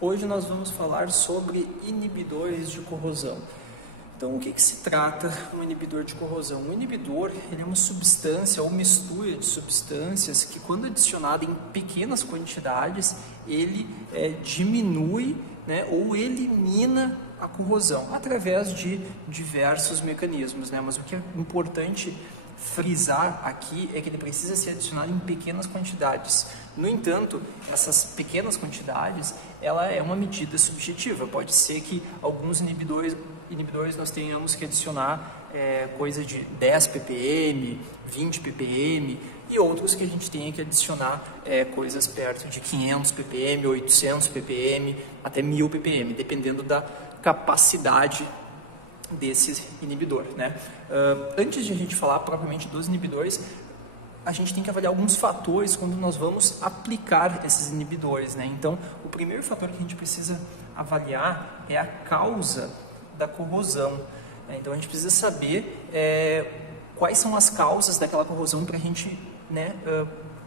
Hoje nós vamos falar sobre inibidores de corrosão. Então, o que se trata um inibidor de corrosão? Um inibidor ele é uma substância ou mistura de substâncias que, quando adicionada em pequenas quantidades, ele diminui, né, ou elimina a corrosão através de diversos mecanismos, né? Mas o que é importante frisar aqui é que ele precisa ser adicionado em pequenas quantidades. No entanto, essas pequenas quantidades, ela é uma medida subjetiva. Pode ser que alguns inibidores nós tenhamos que adicionar coisa de 10 ppm, 20 ppm, e outros que a gente tenha que adicionar coisas perto de 500 ppm, 800 ppm, até 1000 ppm, dependendo da capacidade desse inibidor, né? Antes de a gente falar propriamente dos inibidores, a gente tem que avaliar alguns fatores quando nós vamos aplicar esses inibidores, né? Então, o primeiro fator que a gente precisa avaliar é a causa da corrosão, né? Então, a gente precisa saber quais são as causas daquela corrosão para a gente, né,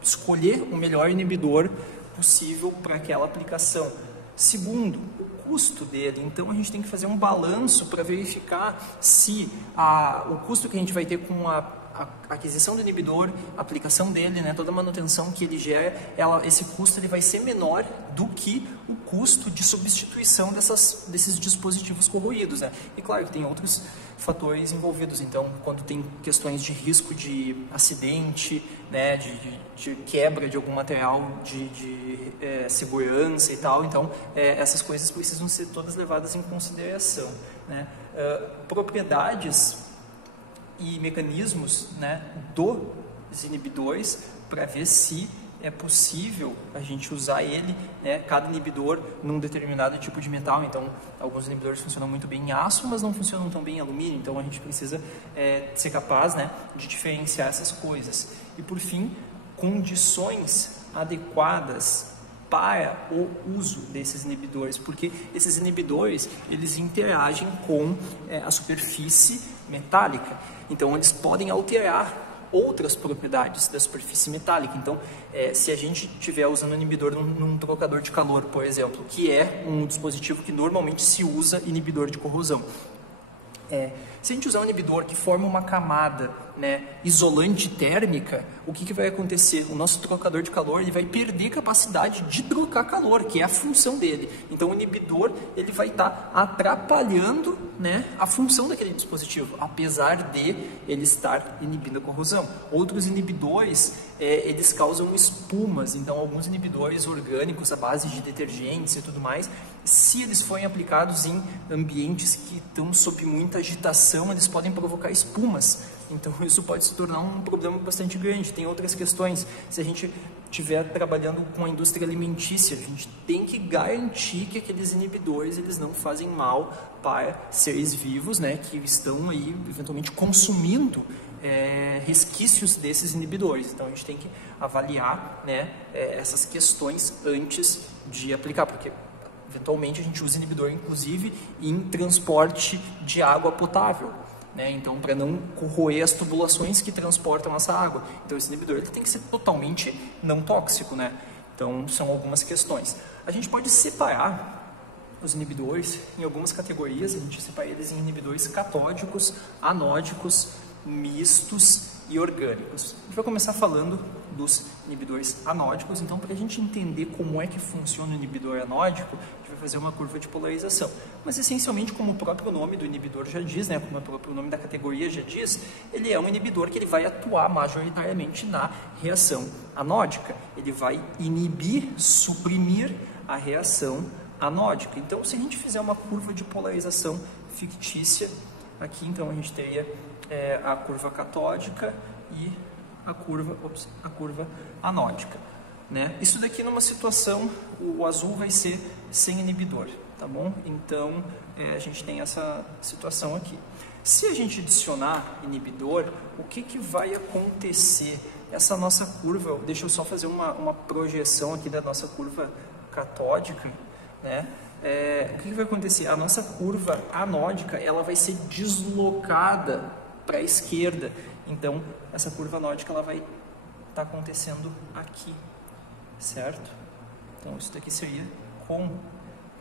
escolher o melhor inibidor possível para aquela aplicação. Segundo, custo dele. Então a gente tem que fazer um balanço para verificar se o custo que a gente vai ter com a aquisição do inibidor, a aplicação dele, né, toda a manutenção que ele gera, esse custo ele vai ser menor do que o custo de substituição desses dispositivos corroídos, né? E claro que tem outros fatores envolvidos. Então, quando tem questões de risco de acidente, né, de quebra de algum material de segurança e tal, então essas coisas precisam ser todas levadas em consideração, né? Propriedades e mecanismos, né, dos inibidores para ver se é possível a gente usar ele, né, cada inibidor num determinado tipo de metal. Então, alguns inibidores funcionam muito bem em aço, mas não funcionam tão bem em alumínio. Então, a gente precisa ser capaz, né, de diferenciar essas coisas. E, por fim, condições adequadas para o uso desses inibidores, porque esses inibidores eles interagem com a superfície metálica. Então, eles podem alterar outras propriedades da superfície metálica. Então, se a gente estiver usando um inibidor num trocador de calor, por exemplo, que é um dispositivo que normalmente se usa inibidor de corrosão, se a gente usar um inibidor que forma uma camada, né, isolante térmica, o que vai acontecer? O nosso trocador de calor ele vai perder capacidade de trocar calor, que é a função dele. Então, o inibidor ele vai estar atrapalhando, né, a função daquele dispositivo, apesar de ele estar inibindo a corrosão. Outros inibidores, eles causam espumas. Então, alguns inibidores orgânicos à base de detergentes e tudo mais, se eles forem aplicados em ambientes que estão sob muita agitação, eles podem provocar espumas. Então, isso pode se tornar um problema bastante grande. Tem outras questões. Se a gente estiver trabalhando com a indústria alimentícia, a gente tem que garantir que aqueles inibidores eles não fazem mal para seres vivos, né, que estão aí, eventualmente, consumindo resquícios desses inibidores. Então, a gente tem que avaliar, né, essas questões antes de aplicar, porque eventualmente a gente usa inibidor, inclusive, em transporte de água potável, né? Então, para não corroer as tubulações que transportam essa água. Então, esse inibidor ele tem que ser totalmente não tóxico, né? Então, são algumas questões. A gente pode separar os inibidores em algumas categorias. A gente separa eles em inibidores catódicos, anódicos, mistos e orgânicos. A gente vai começar falando dos inibidores anódicos. Então, para a gente entender como é que funciona o inibidor anódico, a gente vai fazer uma curva de polarização. Mas, essencialmente, como o próprio nome do inibidor já diz, né, como o próprio nome da categoria já diz, ele é um inibidor que ele vai atuar majoritariamente na reação anódica. Ele vai inibir, suprimir a reação anódica. Então, se a gente fizer uma curva de polarização fictícia, aqui, então, a gente teria a curva catódica e a curva anódica, né? Isso daqui numa situação, o azul vai ser sem inibidor, tá bom? Então, a gente tem essa situação aqui. Se a gente adicionar inibidor, o que vai acontecer? Essa nossa curva, deixa eu só fazer uma projeção aqui da nossa curva catódica, né? O que vai acontecer? A nossa curva anódica, ela vai ser deslocada para a esquerda. Então, essa curva anódica ela vai estar acontecendo aqui, certo? Então, isso daqui seria com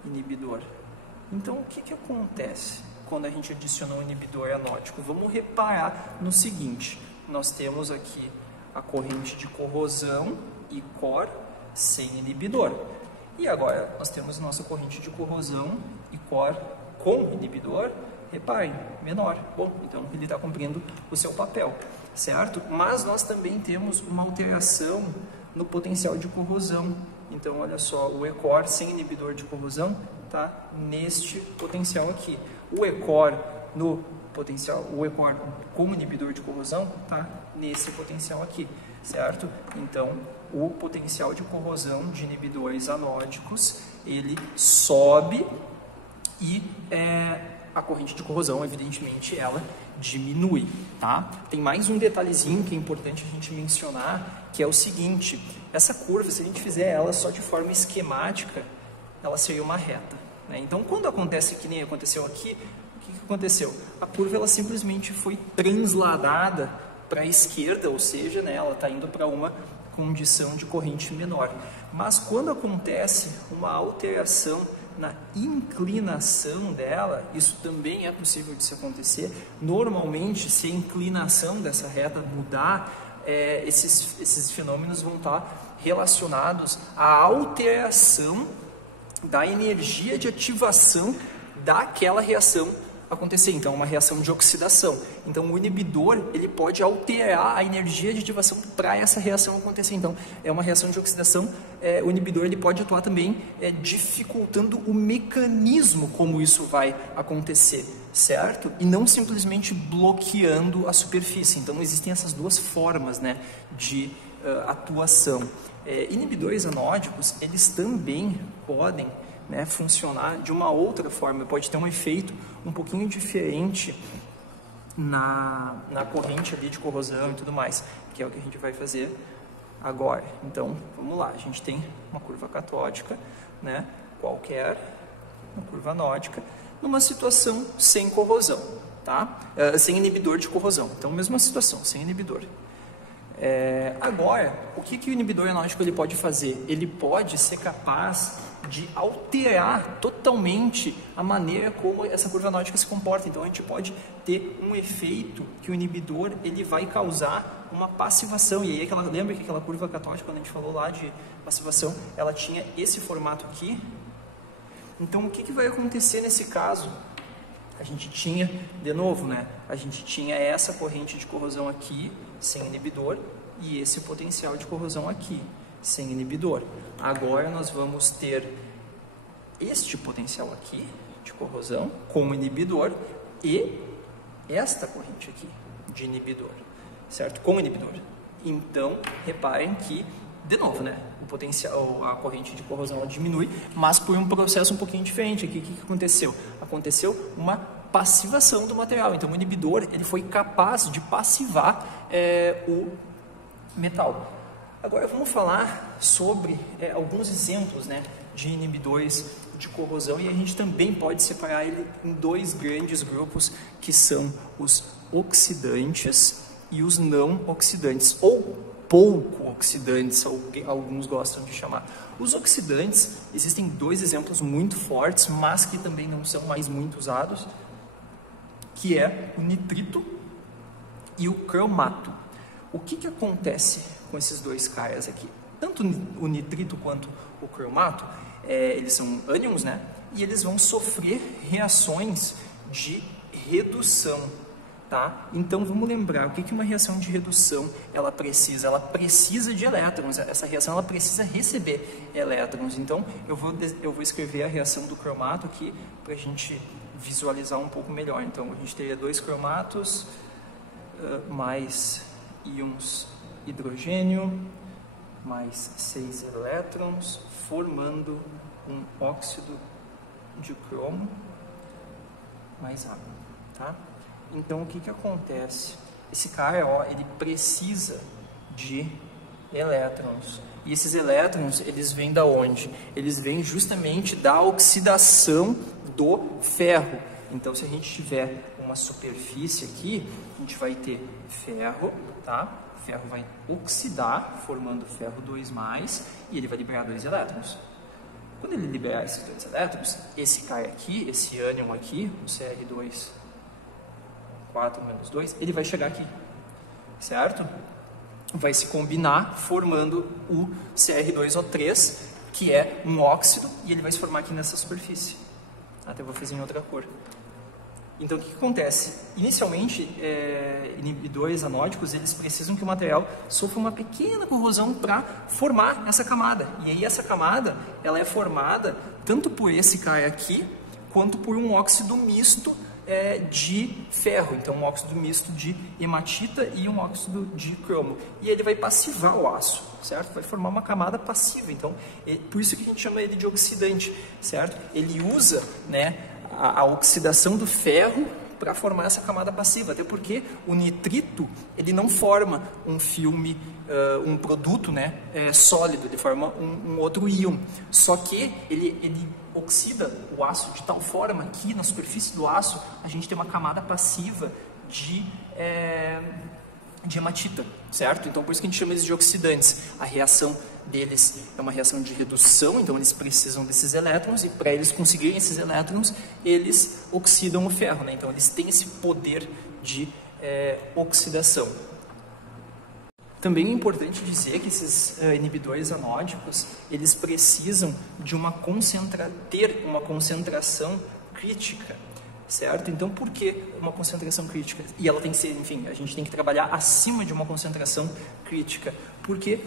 inibidor. Então, o que acontece quando a gente adiciona um inibidor anódico? Vamos reparar no seguinte, nós temos aqui a corrente de corrosão ICOR sem inibidor. E agora, nós temos nossa corrente de corrosão ICOR com inibidor, reparem, menor. Bom, então ele está cumprindo o seu papel, certo? Mas nós também temos uma alteração no potencial de corrosão. Então, olha só, o ECOR sem inibidor de corrosão está neste potencial aqui. O ECOR no potencial, o ECOR com inibidor de corrosão está nesse potencial aqui, certo? Então, o potencial de corrosão de inibidores anódicos, ele sobe e a corrente de corrosão, evidentemente, ela diminui, tá? Tem mais um detalhezinho que é importante a gente mencionar, que é o seguinte, essa curva, se a gente fizer ela só de forma esquemática, ela seria uma reta, né? Então, quando acontece que nem aconteceu aqui, o que aconteceu? A curva, ela simplesmente foi transladada para a esquerda, ou seja, né, ela está indo para uma condição de corrente menor. Mas quando acontece uma alteração na inclinação dela, isso também é possível de se acontecer. Normalmente, se a inclinação dessa reta mudar, esses fenômenos vão estar relacionados à alteração da energia de ativação daquela reação acontecer. Então, uma reação de oxidação. Então, o inibidor, ele pode alterar a energia de ativação para essa reação acontecer. Então, é uma reação de oxidação. O inibidor, ele pode atuar também dificultando o mecanismo como isso vai acontecer, certo? E não simplesmente bloqueando a superfície. Então, existem essas duas formas, né, de atuação. Inibidores anódicos, eles também podem, né, funcionar de uma outra forma, pode ter um efeito um pouquinho diferente na corrente ali de corrosão e tudo mais, que é o que a gente vai fazer agora. Então, vamos lá, a gente tem uma curva catódica, né, qualquer, uma curva anódica, numa situação sem corrosão, tá? Sem inibidor de corrosão. Então, mesma situação, sem inibidor. Agora, o que o inibidor anódico ele pode fazer? Ele pode ser capaz de alterar totalmente a maneira como essa curva anódica se comporta. Então, a gente pode ter um efeito que o inibidor ele vai causar uma passivação. E aí, lembra que aquela curva catódica, quando a gente falou lá de passivação, ela tinha esse formato aqui? Então, o que vai acontecer nesse caso? A gente tinha, de novo, né? A gente tinha essa corrente de corrosão aqui, sem inibidor, e esse potencial de corrosão aqui, sem inibidor. Agora nós vamos ter este potencial aqui de corrosão como inibidor e esta corrente aqui de inibidor, certo? Como inibidor. Então, reparem que, de novo, né? O potencial, a corrente de corrosão ela diminui, mas por um processo um pouquinho diferente. Aqui, o que aconteceu? Aconteceu uma passivação do material. Então, o inibidor ele foi capaz de passivar o metal. Agora vamos falar sobre alguns exemplos, né, de inibidores de corrosão, e a gente também pode separar ele em dois grandes grupos, que são os oxidantes e os não oxidantes, ou pouco oxidantes, alguns gostam de chamar. Os oxidantes, existem dois exemplos muito fortes, mas que também não são mais muito usados, que é o nitrito e o cromato. O que acontece com esses dois caras aqui? Tanto o nitrito quanto o cromato, eles são ânions, né? E eles vão sofrer reações de redução, tá? Então, vamos lembrar, o que uma reação de redução ela precisa? Ela precisa de elétrons, essa reação ela precisa receber elétrons. Então, eu vou escrever a reação do cromato aqui para a gente visualizar um pouco melhor. Então, a gente teria dois cromatos, mais íons hidrogênio, mais 6 elétrons, formando um óxido de cromo, mais água, tá? Então, o que acontece? Esse cara, ó, ele precisa de elétrons. E esses elétrons, eles vêm da onde? Eles vêm justamente da oxidação do ferro. Então, se a gente tiver uma superfície aqui, a gente vai ter ferro, tá? O ferro vai oxidar, formando ferro 2+, e ele vai liberar 2 elétrons. Quando ele liberar esses 2 elétrons, esse cai aqui, esse ânion aqui, o Cr2, 4 menos 2, ele vai chegar aqui, certo? Vai se combinar formando o Cr2O3, que é um óxido, e ele vai se formar aqui nessa superfície. Até vou fazer em outra cor. Então, o que acontece? Inicialmente, inibidores anódicos, eles precisam que o material sofra uma pequena corrosão para formar essa camada. E aí, essa camada, ela é formada tanto por esse cara aqui, quanto por um óxido misto de ferro. Então, um óxido misto de hematita e um óxido de cromo. E ele vai passivar o aço, certo? Vai formar uma camada passiva. Então, por isso que a gente chama ele de oxidante, certo? Ele usa, né, a oxidação do ferro para formar essa camada passiva, até porque o nitrito ele não forma um filme, um produto, né, sólido, ele forma um outro íon, só que ele oxida o aço de tal forma que na superfície do aço a gente tem uma camada passiva de hematita, certo? Então por isso que a gente chama eles de oxidantes. A reação deles é uma reação de redução, então eles precisam desses elétrons, e para eles conseguirem esses elétrons, eles oxidam o ferro, né? Então eles têm esse poder de oxidação. Também é importante dizer que esses inibidores anódicos, eles precisam de ter uma concentração crítica, certo? Então, por que uma concentração crítica? E ela tem que ser, enfim, a gente tem que trabalhar acima de uma concentração crítica, porque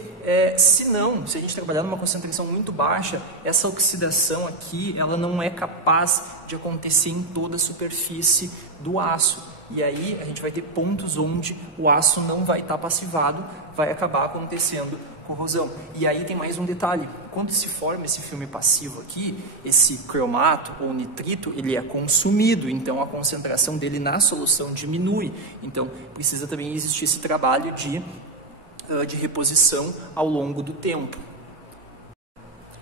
se a gente trabalhar numa concentração muito baixa, essa oxidação aqui, ela não é capaz de acontecer em toda a superfície do aço. E aí a gente vai ter pontos onde o aço não vai estar passivado, vai acabar acontecendo corrosão. E aí tem mais um detalhe: quando se forma esse filme passivo aqui, esse cromato ou nitrito, ele é consumido, então a concentração dele na solução diminui. Então precisa também existir esse trabalho de reposição ao longo do tempo.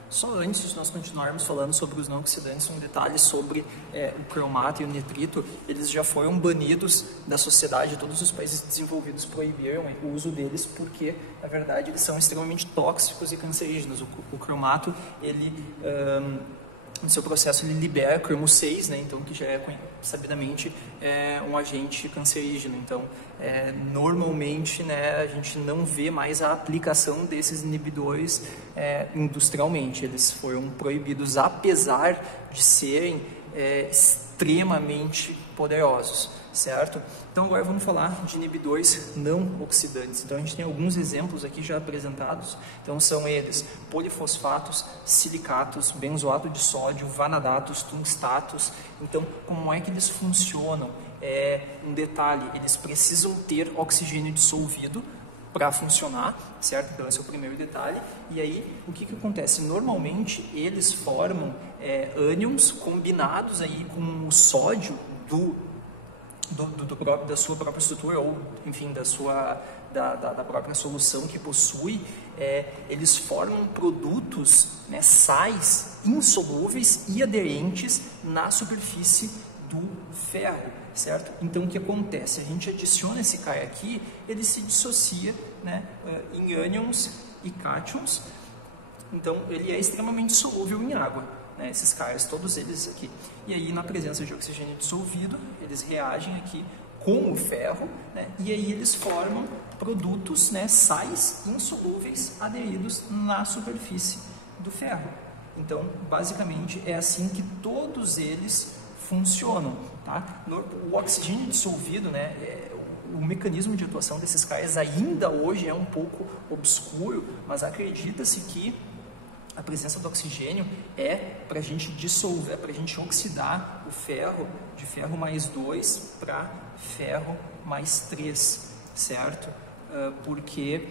Só antes de nós continuarmos falando sobre os não oxidantes, um detalhe sobre o cromato e o nitrito: eles já foram banidos da sociedade, todos os países desenvolvidos proibiram o uso deles porque, na verdade, eles são extremamente tóxicos e cancerígenos. O cromato, ele, no seu processo, ele libera cromo 6, né, então, que já é sabidamente um agente cancerígeno. Então, normalmente, né, a gente não vê mais a aplicação desses inibidores industrialmente. Eles foram proibidos, apesar de serem extremamente poderosos, certo? Então agora vamos falar de inibidores não oxidantes. Então a gente tem alguns exemplos aqui já apresentados. Então são eles: polifosfatos, silicatos, benzoato de sódio, vanadatos, tungstatos. Então como é que eles funcionam? Um detalhe: eles precisam ter oxigênio dissolvido para funcionar, certo? Então esse é o primeiro detalhe. E aí o que acontece? Normalmente eles formam ânions combinados aí com o sódio da sua própria estrutura, ou enfim da própria solução que possui. Eles formam produtos, né, sais insolúveis e aderentes na superfície do ferro, certo? Então o que acontece? A gente adiciona esse cara aqui, ele se dissocia, né, em ânions e cátions. Então ele é extremamente solúvel em água, né, esses caras, todos eles aqui. E aí, na presença de oxigênio dissolvido, eles reagem aqui com o ferro, né, e aí eles formam produtos, né, sais insolúveis aderidos na superfície do ferro. Então, basicamente, é assim que todos eles funcionam, tá? O oxigênio dissolvido, né, o mecanismo de atuação desses caras ainda hoje é um pouco obscuro, mas acredita-se que a presença do oxigênio é para a gente dissolver, para a gente oxidar o ferro de ferro mais 2 para ferro mais 3, certo? Porque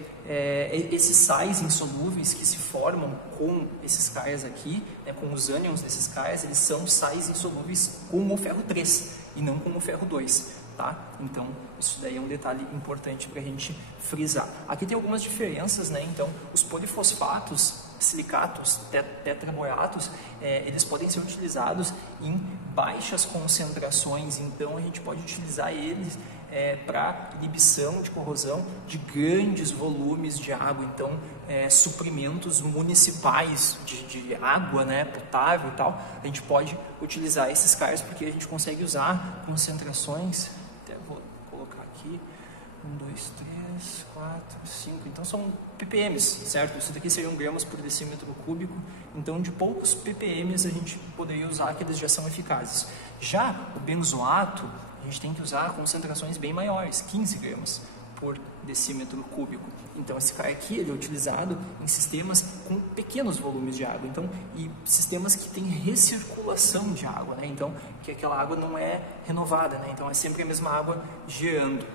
esses sais insolúveis que se formam com esses caras aqui, né, com os ânions desses caras, eles são sais insolúveis com o ferro 3 e não com o ferro 2, tá? Então, isso daí é um detalhe importante para a gente frisar. Aqui tem algumas diferenças, né? Então, os polifosfatos, silicatos, tetraboratos, eles podem ser utilizados em baixas concentrações. Então, a gente pode utilizar eles para inibição de corrosão de grandes volumes de água. Então, suprimentos municipais de água, né, potável e tal, a gente pode utilizar esses CARs porque a gente consegue usar concentrações, até vou colocar aqui, 1, 2, 3, 4, 5, então são ppm, certo? Isso daqui seriam gramas por decímetro cúbico, então de poucos ppm a gente poderia usar que eles já são eficazes. Já o benzoato, a gente tem que usar concentrações bem maiores, 15 gramas por decímetro cúbico. Então esse CAR aqui ele é utilizado em sistemas com pequenos volumes de água, então, e sistemas que têm recirculação de água, né? Então que aquela água não é renovada, né? Então é sempre a mesma água gerando.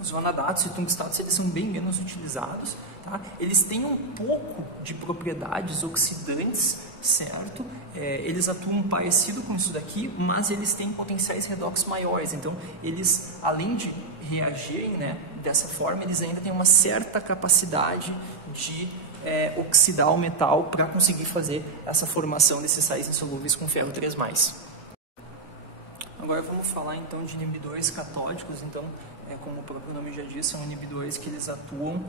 Os vanadatos e tungstatos eles são bem menos utilizados, tá? Eles têm um pouco de propriedades oxidantes, certo? Eles atuam parecido com isso daqui, mas eles têm potenciais redox maiores. Então, eles, além de reagirem, né, dessa forma, eles ainda têm uma certa capacidade de oxidar o metal para conseguir fazer essa formação desses sais insolúveis com ferro 3+. Agora vamos falar então de inibidores catódicos. Então, como o próprio nome já diz, são inibidores que eles atuam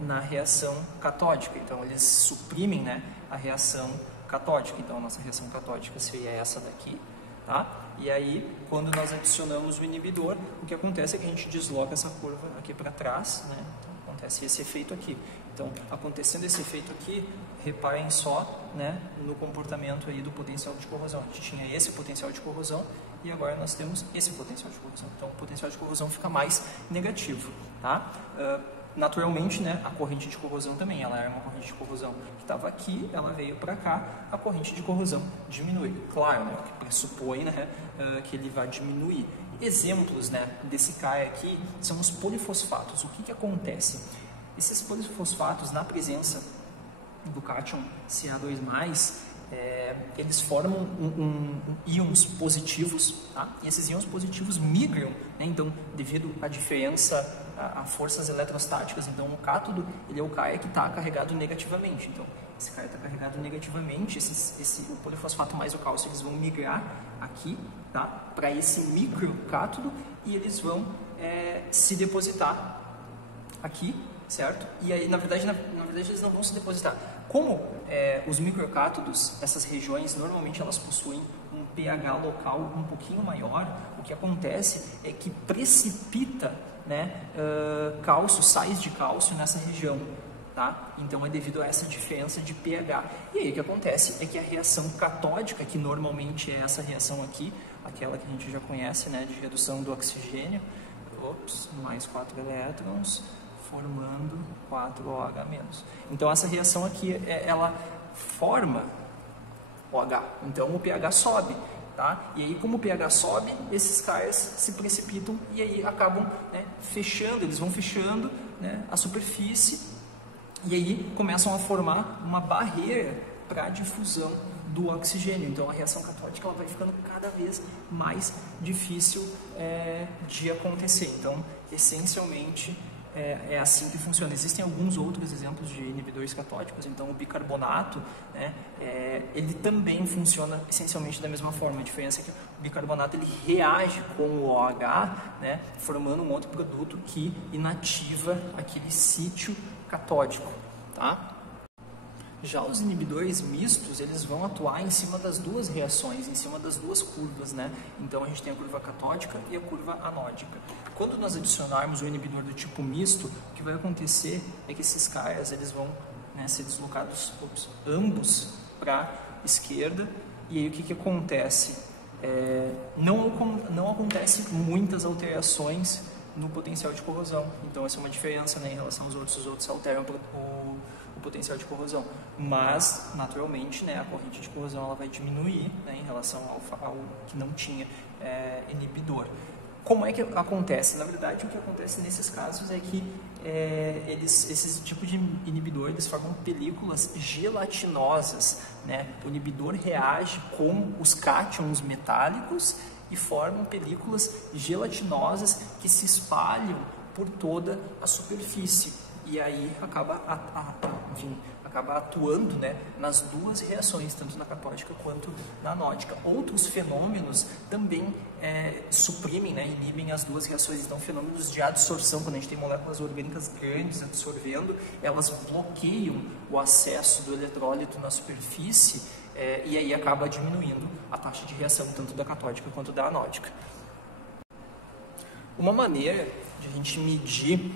na reação catódica. Então, eles suprimem, né, a reação catódica. Então, a nossa reação catódica seria essa daqui, tá? E aí, quando nós adicionamos o inibidor, o que acontece é que a gente desloca essa curva aqui para trás, né? Então, acontece esse efeito aqui. Então, acontecendo esse efeito aqui, reparem só, né, no comportamento aí do potencial de corrosão. A gente tinha esse potencial de corrosão e agora nós temos esse potencial de corrosão. Então, o potencial de corrosão fica mais negativo, tá? Naturalmente, né, a corrente de corrosão também, ela era uma corrente de corrosão que estava aqui, ela veio para cá, a corrente de corrosão diminui. Claro, né, o que pressupõe, né, que ele vai diminuir. Exemplos, né, desse CAR aqui são os polifosfatos. O que acontece? Esses polifosfatos, na presença do cátion Ca2+, eles formam íons positivos, tá? E esses íons positivos migram, né? Então, devido à diferença, a forças eletrostáticas, então o cátodo ele é o CAR que está carregado negativamente. Então, esse CAR está carregado negativamente, o polifosfato mais o cálcio, eles vão migrar aqui, tá? Para esse microcátodo e eles vão se depositar aqui, certo? E aí, na verdade eles não vão se depositar. Como os microcátodos, essas regiões, normalmente elas possuem um pH local um pouquinho maior, o que acontece é que precipita, né, cálcio, sais de cálcio nessa região, tá? Então é devido a essa diferença de pH. E aí o que acontece é que a reação catódica, que normalmente é essa reação aqui, aquela que a gente já conhece, né, de redução do oxigênio, mais 4 elétrons, formando 4OH-. Então essa reação aqui, ela forma OH, então o pH sobe, tá? E aí como o pH sobe, esses CARs se precipitam e aí acabam, né, fechando, eles vão fechando, né, a superfície e aí começam a formar uma barreira para a difusão do oxigênio. Então a reação catódica ela vai ficando cada vez mais difícil de acontecer. Então essencialmente é assim que funciona. Existem alguns outros exemplos de inibidores catódicos. Então o bicarbonato, né, ele também funciona essencialmente da mesma forma. A diferença é que o bicarbonato ele reage com o OH, né, formando um outro produto que inativa aquele sítio catódico, tá? Já os inibidores mistos, eles vão atuar em cima das duas reações, em cima das duas curvas, né? Então a gente tem a curva catódica e a curva anódica. Quando nós adicionarmos o inibidor do tipo misto, o que vai acontecer é que esses CARs, eles vão, né, ser deslocados ambos para a esquerda, e aí o que acontece? Não acontece muitas alterações no potencial de corrosão. Então essa é uma diferença, né, em relação aos outros. Os outros alteram o potencial de corrosão, mas naturalmente, né, a corrente de corrosão ela vai diminuir, né, em relação ao que não tinha inibidor. Como é que acontece? Na verdade, o que acontece nesses casos é que esse tipo de inibidor eles formam películas gelatinosas, né? O inibidor reage com os cátions metálicos e formam películas gelatinosas que se espalham por toda a superfície. E aí acaba acaba atuando, né, nas duas reações, tanto na catódica quanto na anódica. Outros fenômenos também suprimem, né, inibem as duas reações. Então, fenômenos de adsorção, quando a gente tem moléculas orgânicas grandes absorvendo, elas bloqueiam o acesso do eletrólito na superfície e aí acaba diminuindo a taxa de reação tanto da catódica quanto da anódica. Uma maneira de a gente medir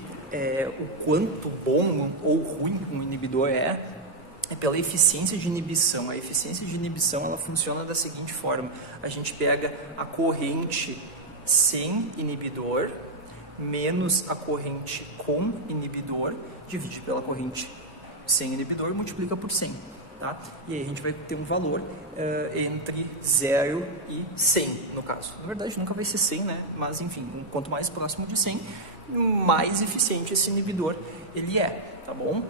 o quanto bom ou ruim um inibidor é pela eficiência de inibição. A eficiência de inibição ela funciona da seguinte forma: a gente pega a corrente sem inibidor menos a corrente com inibidor, divide pela corrente sem inibidor e multiplica por 100. Tá? E aí a gente vai ter um valor entre 0 e 100, no caso. Na verdade, nunca vai ser 100, né? Mas, enfim, quanto mais próximo de 100, mais eficiente esse inibidor ele é, tá bom?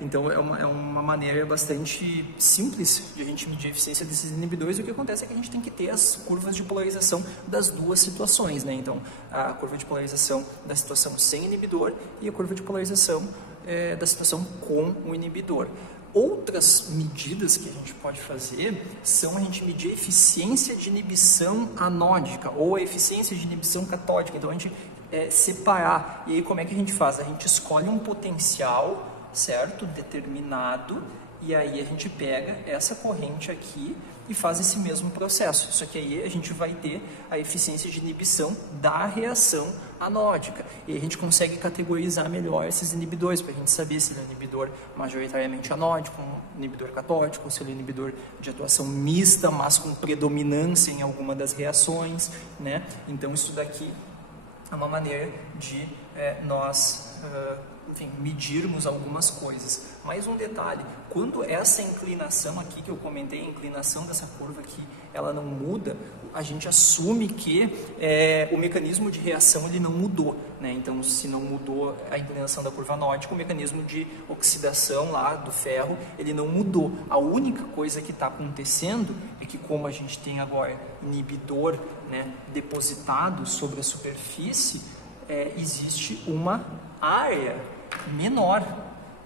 Então, é uma maneira bastante simples de a gente medir a eficiência desses inibidores. O que acontece é que a gente tem que ter as curvas de polarização das duas situações, né? Então, a curva de polarização da situação sem inibidor e a curva de polarização da situação com o inibidor. Outras medidas que a gente pode fazer são a gente medir a eficiência de inibição anódica ou a eficiência de inibição catódica. Então, a gente separar. E aí, como é que a gente faz? A gente escolhe um potencial, certo? Determinado, e aí a gente pega essa corrente aqui e faz esse mesmo processo. Só que aí a gente vai ter a eficiência de inibição da reação anódica. E a gente consegue categorizar melhor esses inibidores, para a gente saber se ele é um inibidor majoritariamente anódico, um inibidor catódico, se ele é um inibidor de atuação mista, mas com predominância em alguma das reações, né? Então, isso daqui é uma maneira de nós medirmos algumas coisas. Mais um detalhe: quando essa inclinação aqui que eu comentei, a inclinação dessa curva aqui, ela não muda, a gente assume que o mecanismo de reação ele não mudou, né? Então, se não mudou a inclinação da curva anódica, o mecanismo de oxidação lá do ferro, ele não mudou. A única coisa que está acontecendo é que, como a gente tem agora inibidor, né, depositado sobre a superfície, existe uma área menor,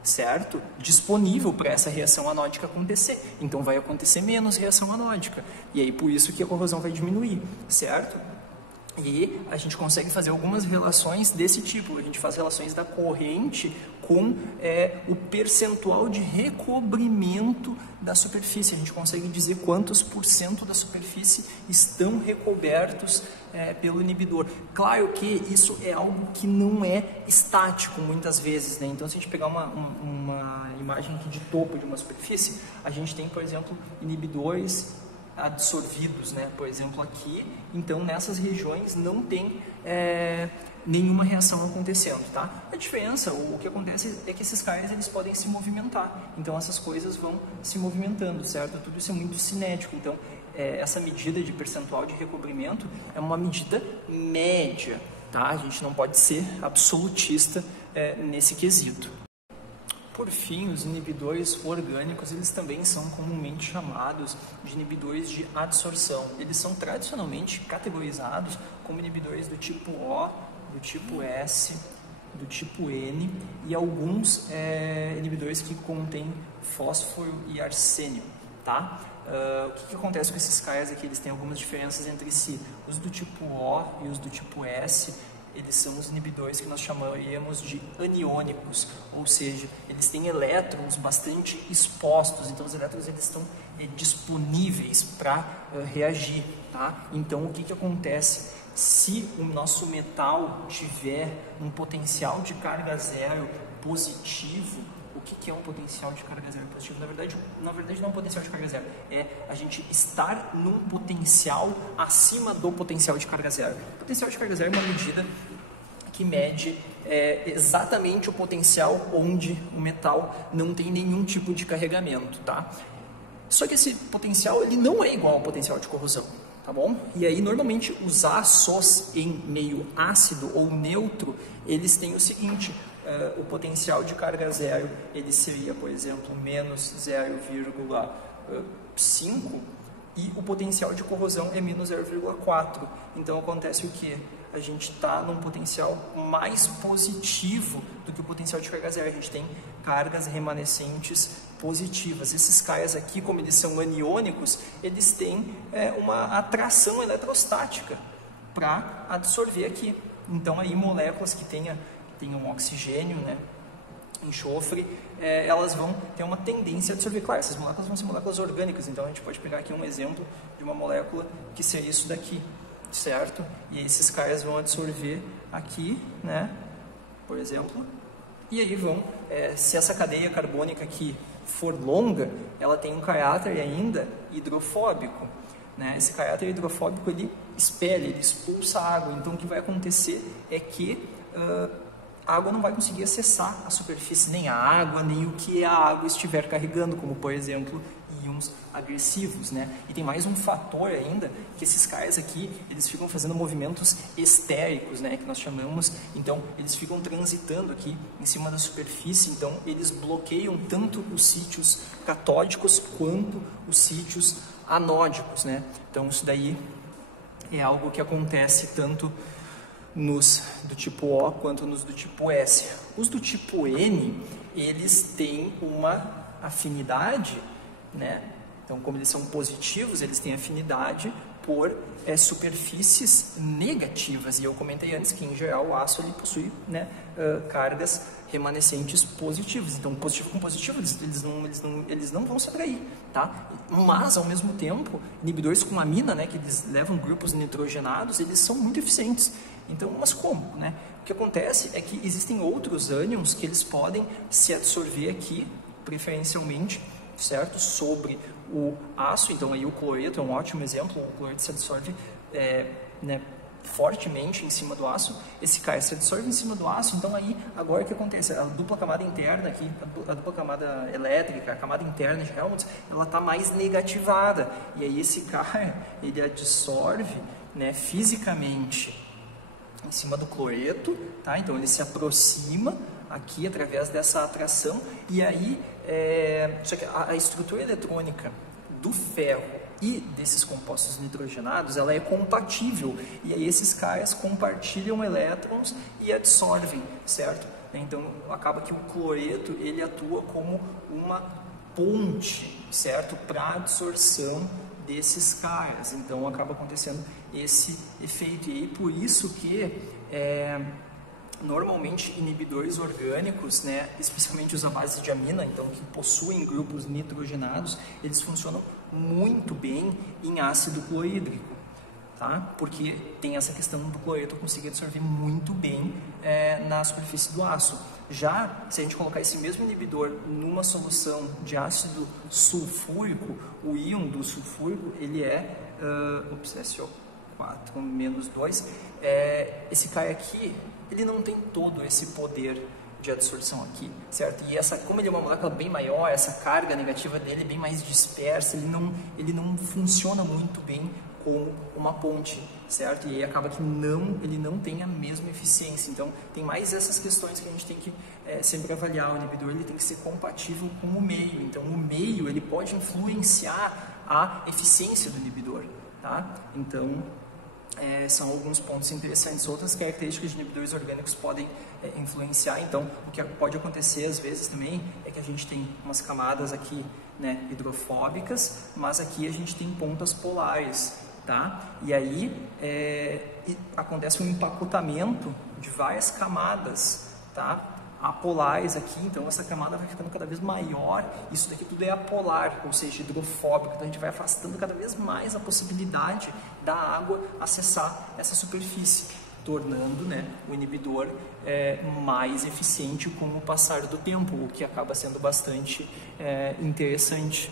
certo? Disponível para essa reação anódica acontecer. Então, vai acontecer menos reação anódica. E aí, por isso que a corrosão vai diminuir, certo? E a gente consegue fazer algumas relações desse tipo. A gente faz relações da corrente com o percentual de recobrimento da superfície. A gente consegue dizer quantos % da superfície estão recobertos pelo inibidor. Claro que isso é algo que não é estático muitas vezes, né? Então, se a gente pegar uma imagem aqui de topo de uma superfície, a gente tem, por exemplo, inibidores absorvidos, né? Por exemplo, aqui, então nessas regiões não tem nenhuma reação acontecendo, tá? A diferença, o que acontece é que esses caras eles podem se movimentar, então essas coisas vão se movimentando, certo? Tudo isso é muito cinético, então essa medida de percentual de recobrimento é uma medida média, tá? A gente não pode ser absolutista nesse quesito. Por fim, os inibidores orgânicos, eles também são comumente chamados de inibidores de adsorção. Eles são tradicionalmente categorizados como inibidores do tipo O, do tipo S, do tipo N e alguns inibidores que contêm fósforo e arsênio, tá? O que acontece com esses caras é que eles têm algumas diferenças entre si. Os do tipo O e os do tipo S, eles são os inibidores que nós chamaríamos de aniônicos, ou seja, eles têm elétrons bastante expostos, então os elétrons eles estão disponíveis para reagir, tá? Então, o que acontece? Se o nosso metal tiver um potencial de carga zero positivo, o que é um potencial de carga zero positivo? Na verdade não é um potencial de carga zero, é a gente estar num potencial acima do potencial de carga zero. O potencial de carga zero é uma medida que mede exatamente o potencial onde o metal não tem nenhum tipo de carregamento, tá? Só que esse potencial ele não é igual ao potencial de corrosão, tá bom? E aí, normalmente, os aços em meio ácido ou neutro, eles têm o seguinte: o potencial de carga zero, ele seria, por exemplo, menos 0,5, e o potencial de corrosão é menos 0,4. Então acontece o que? A gente está num potencial mais positivo do que o potencial de carga zero. A gente tem cargas remanescentes positivas. Esses caias aqui, como eles são aniônicos, eles têm uma atração eletrostática para absorver aqui. Então aí moléculas que tenham oxigênio, né, enxofre, elas vão ter uma tendência a absorver. Claro, essas moléculas vão ser moléculas orgânicas, então a gente pode pegar aqui um exemplo de uma molécula que seria isso daqui, certo? E esses caias vão absorver aqui, né, por exemplo, e aí vão, se essa cadeia carbônica aqui for longa, ela tem um caráter ainda hidrofóbico, né? Esse caráter hidrofóbico, ele espelha, ele expulsa a água, então o que vai acontecer é que a água não vai conseguir acessar a superfície, nem a água, nem o que a água estiver carregando, como por exemplo íons agressivos, né? E tem mais um fator ainda, que esses caias aqui, eles ficam fazendo movimentos estéricos, né, que nós chamamos. Então eles ficam transitando aqui em cima da superfície, então eles bloqueiam tanto os sítios catódicos quanto os sítios anódicos, né? Então isso daí é algo que acontece tanto nos do tipo O quanto nos do tipo S. Os do tipo N, eles têm uma afinidade, né? Então, como eles são positivos, eles têm afinidade por superfícies negativas. E eu comentei antes que, em geral, o aço ele possui, né, cargas remanescentes positivas. Então, positivo com positivo, eles não vão se atrair, tá? Mas, ao mesmo tempo, inibidores com amina, né, que eles levam grupos nitrogenados, eles são muito eficientes. Então, mas como, né? O que acontece é que existem outros ânions que eles podem se absorver aqui, preferencialmente, certo? Sobre o aço. Então, aí o cloreto é um ótimo exemplo. O cloreto se absorve, né, fortemente em cima do aço. Esse caia se absorve em cima do aço. Então, aí, agora o que acontece? A dupla camada interna aqui, a dupla camada elétrica, a camada interna de Helmholtz, ela está mais negativada. E aí esse caia, ele absorve, né, fisicamente em cima do cloreto, tá? Então ele se aproxima aqui através dessa atração, e aí só que a estrutura eletrônica do ferro e desses compostos nitrogenados, ela é compatível, e aí esses caias compartilham elétrons e absorvem, certo? Então acaba que o cloreto ele atua como uma ponte, certo, para absorção desses caias. Então acaba acontecendo esse efeito, e por isso que normalmente inibidores orgânicos, né, especialmente os à base de amina, então que possuem grupos nitrogenados, eles funcionam muito bem em ácido clorídrico, tá? Porque tem essa questão do cloreto conseguir absorver muito bem na superfície do aço. Já se a gente colocar esse mesmo inibidor numa solução de ácido sulfúrico, o íon do sulfúrico, ele SO4 menos 2, esse caia aqui, ele não tem todo esse poder de absorção aqui, certo? E como ele é uma molécula bem maior, essa carga negativa dele é bem mais dispersa, ele não funciona muito bem como uma ponte, certo? E aí acaba que ele não tem a mesma eficiência. Então, tem mais essas questões que a gente tem que sempre avaliar. O inibidor ele tem que ser compatível com o meio. Então, o meio ele pode influenciar a eficiência do inibidor, tá? Então, são alguns pontos interessantes. Outras características de inibidores orgânicos podem influenciar. Então, o que pode acontecer às vezes também é que a gente tem umas camadas aqui, né, hidrofóbicas, mas aqui a gente tem pontas polares, tá? E aí acontece um empacotamento de várias camadas, tá? Apolares aqui, então essa camada vai ficando cada vez maior. Isso daqui tudo é apolar, ou seja, hidrofóbico. Então a gente vai afastando cada vez mais a possibilidade da água acessar essa superfície, tornando, né, o inibidor mais eficiente com o passar do tempo, o que acaba sendo bastante interessante.